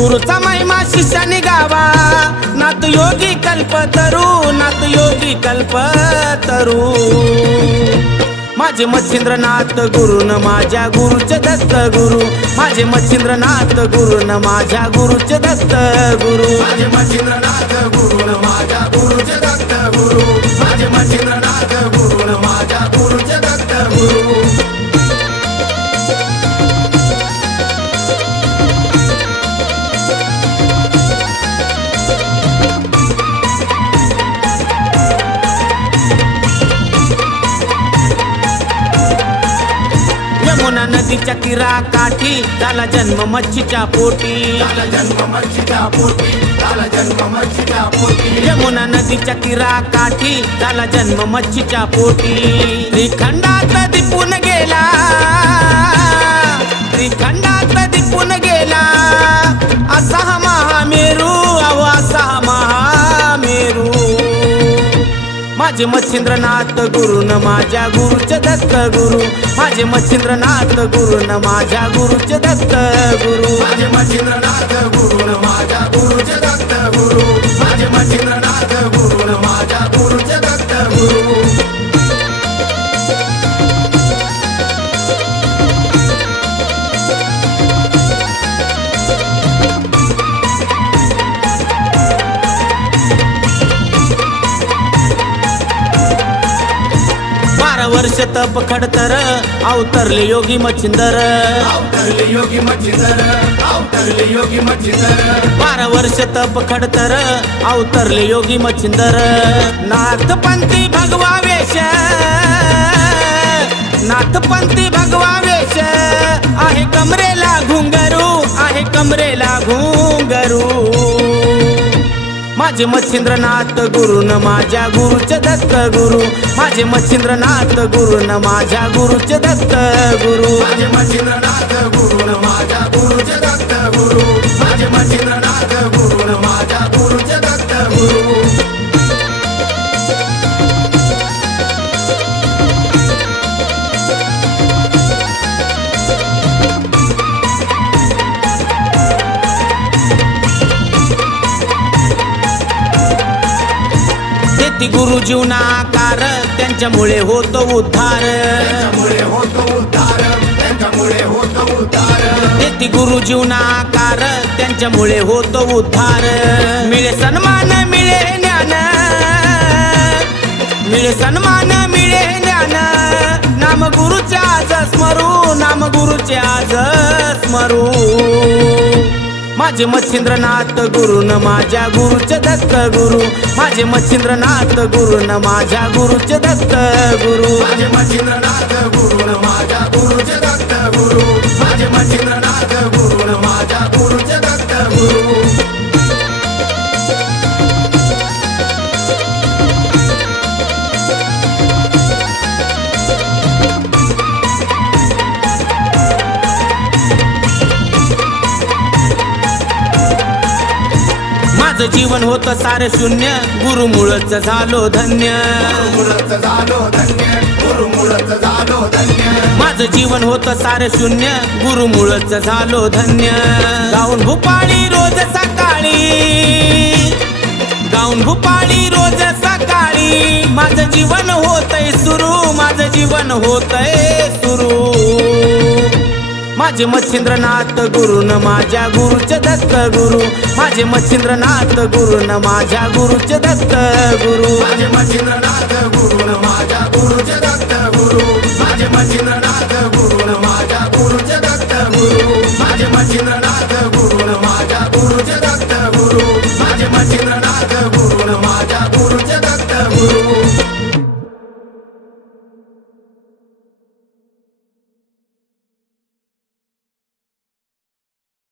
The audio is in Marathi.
गुरुचा महिमा शिष्याने गावा. नात योगी कल्प तरू नात योगी कल्प तरू. माझे मच्छिंद्रनाथ गुरु न माझ्या गुरुचे दत्त गुरु माझे मच्छिंद्रनाथ गुरु न माझ्या गुरुचे दत्त गुरु माझे मच्छिंद्रनाथ गुरु न माझ्या गुरुचे दत्त गुरु माझे मच्छिंद्रनाथ गुरु न माझ्या गुरुचे दत्त गुरु यमुना नदीच्या किरा काठी झाला जन्म मच्छीच्या पोटी झाला जन्म मच्छीच्या पोटी झाला जन्म मच्छीच्या पोटी यमुना नदीच्या किरा काठी झाला जन्म मच्छीच्या पोटी श्रीखंडात दिपून गेला श्रीखंडात माझे मच्छिंद्रनाथ गुरुन माझ्या गुरुचे दत्त गुरु माझे मच्छिंद्रनाथ गुरुन माझ्या गुरुचे दत्त गुरु माझे मच्छिंद्रनाथ गुरुन माझ्या गुरुचे दत्त गुरु माझे मच्छिंद्रनाथ बारा वर्ष तप खडतर अवतरले योगी मच्छिंदर. अवतरले योगी मच्छिंदर अवतरले योगी मच्छिंदर. बारा वर्ष तप खडतर अवतरले योगी मच्छिंदर. नाथपंथी भगवा वेश नाथपंथी भगवा वेश आहे कमरेला घुंगरू आहे कमरेला घुंगरू. माझे मच्छिंद्रनाथ गुरुन माझ्या गुरुचे दत्त गुरु. माझे मच्छिंद्रनाथ गुरुन माझ्या गुरुचे दत्त गुरु. माझे मच्छिंद्रनाथ गुरुन माझ्या शेती गुरु जीवनाकार त्यांच्यामुळे होतो उद्धार. शेती गुरु जीवनाकार त्यांच्यामुळे होतो उद्धार. मिळे सन्मान मिळे ज्ञान. मिळे सन्मान मिळे ज्ञान. नाम गुरुचे आज स्मरू नाम गुरुचे आज स्मरू. माझे मच्छिंद्रनाथ गुरुन माझ्या गुरुचे दत्त गुरु. माझे मच्छिंद्रनाथ गुरुन माझ्या गुरुचे दत्त गुरु. माझे मच्छिंद्रनाथ गुरुन माझ्या गुरुचे दत्त गुरु. माझे मच्छिंद्रनाथ गुरु माझं जीवन होतं सारे शून्य. गुरुमुळच झालो धन्य. माझं जीवन होतं सारे शून्य. गुरुमुळच झालो धन्य. गाऊन भूपाळी रोज सकाळी. गाऊन भूपाळी रोज सकाळी. माझं जीवन होतंय सुरू. माझं जीवन होतंय माझे मच्छिंद्रनाथ गुरु न माझ्या गुरुचे दत्त गुरु. माझे मच्छिंद्रनाथ गुरु न माझ्या गुरुचे दत्त गुरु. माझे मच्छिंद्रनाथ गुरु न माझ्या गुरुचे दत्त गुरु. माझे मच्छिंद्रनाथ गुरु न माझ्या गुरुचे दत्त गुरु. माझे मच्छिंद्रनाथ गुरु न माझ्या गुरुचे दत्त गुरु. माझे मच्छिंद्रनाथ गुरु न माझ्या गुरुचे दत्त गुरु.